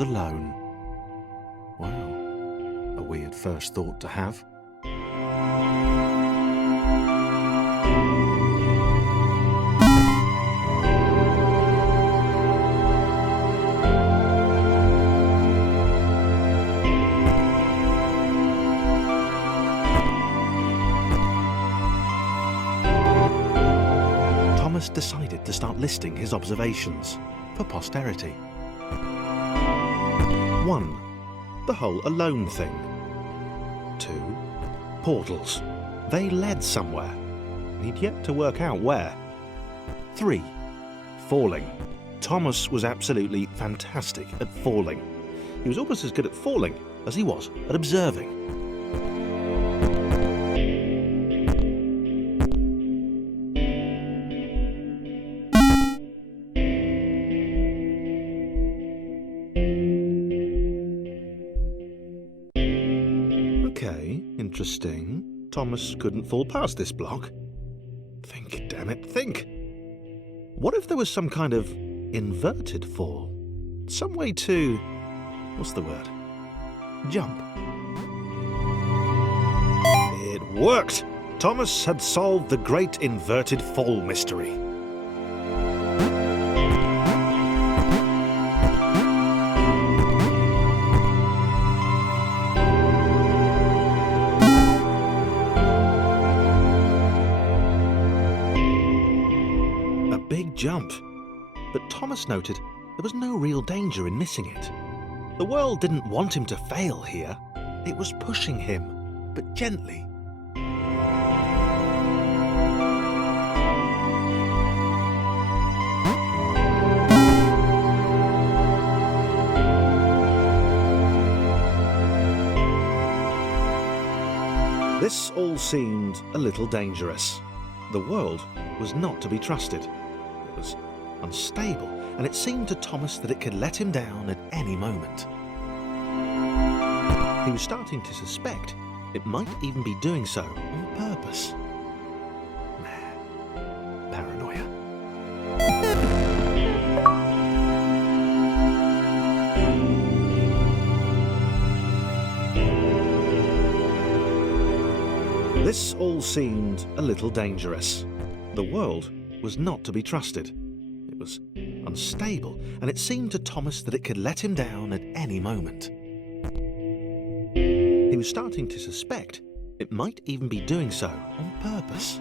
was alone. Wow, a weird first thought to have. Thomas decided to start listing his observations for posterity. 1. The whole alone thing. 2. Portals. They led somewhere. He'd yet to work out where. 3. Falling. Thomas was absolutely fantastic at falling. He was almost as good at falling as he was at observing. Okay, interesting. Thomas couldn't fall past this block. Think, damn it, think. What if there was some kind of inverted fall? Some way to... what's the word? Jump. It worked! Thomas had solved the great inverted fall mystery. Jump. But Thomas noted there was no real danger in missing it. The world didn't want him to fail here. It was pushing him, but gently. This all seemed a little dangerous. The world was not to be trusted. It was unstable, and it seemed to Thomas that it could let him down at any moment. He was starting to suspect it might even be doing so on purpose. Paranoia. This all seemed a little dangerous. The world was not to be trusted. It was unstable, and it seemed to Thomas that it could let him down at any moment. He was starting to suspect it might even be doing so on purpose.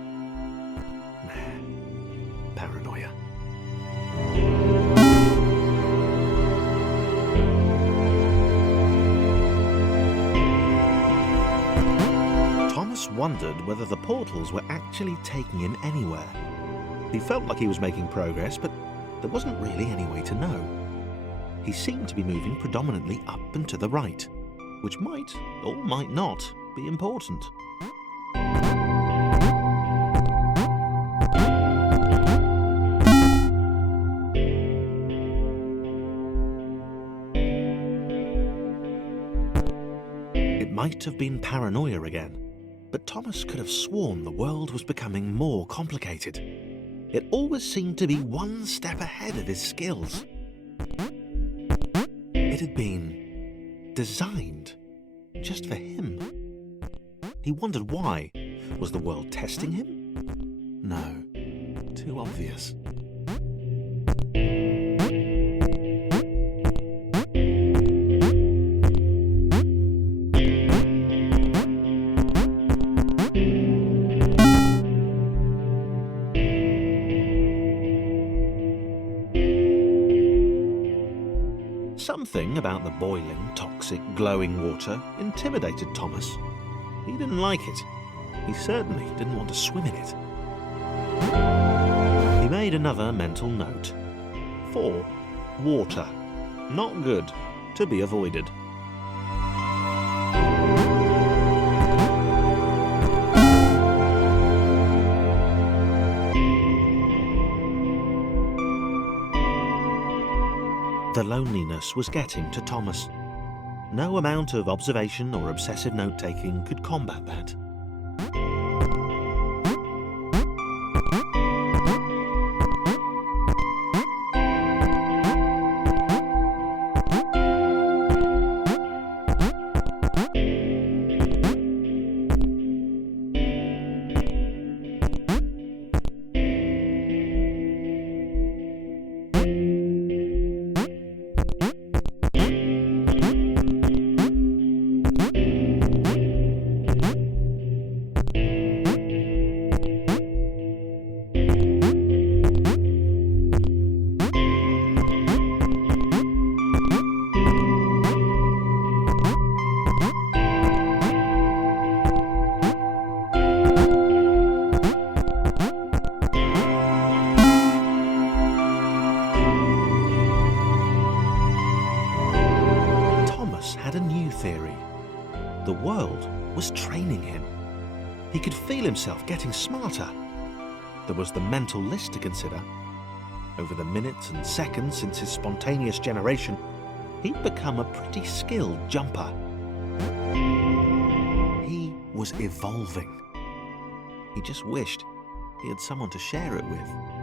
Paranoia. Thomas wondered whether the portals were actually taking him anywhere. He felt like he was making progress, but there wasn't really any way to know. He seemed to be moving predominantly up and to the right, which might, or might not, be important. It might have been paranoia again, but Thomas could have sworn the world was becoming more complicated. It always seemed to be one step ahead of his skills. It had been designed just for him. He wondered why. Was the world testing him? No, too obvious. Something about the boiling, toxic, glowing water intimidated Thomas. He didn't like it. He certainly didn't want to swim in it. He made another mental note. 4. Water. Not good. To be avoided. The loneliness was getting to Thomas. No amount of observation or obsessive note-taking could combat that. theory. The world was training him. He could feel himself getting smarter. There was the mental list to consider. Over the minutes and seconds since his spontaneous generation, he'd become a pretty skilled jumper. He was evolving. He just wished he had someone to share it with.